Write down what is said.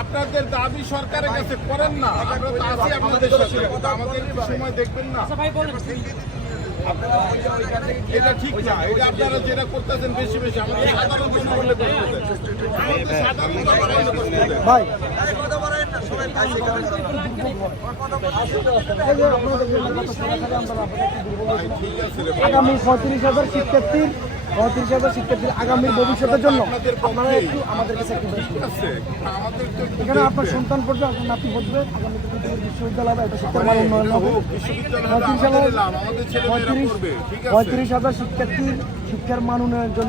আপনাদের দাবি সরকারের কাছে করেন না, আপনাদের আমাদের সময় দেখবেন না। এটা ঠিক না, এটা আপনারা যেটা করতেছেন বেশি বেশি আমাদের সাধারণ জনগণের ভাই আগামী 35,000 শিক্ষার্থীর আগামীর ভবিষ্যতের জন্য আপনারা একটু আমাদের কাছে একটু এখানে আপনার সন্তান পড়বে, আপনার নাতি পড়বে, আগামী বিশ্ববিদ্যালয় বা একটা শিক্ষার মান উন্নয়ন হবে। 35,000 শিক্ষার্থীর শিক্ষার মান উন্নয়নের জন্য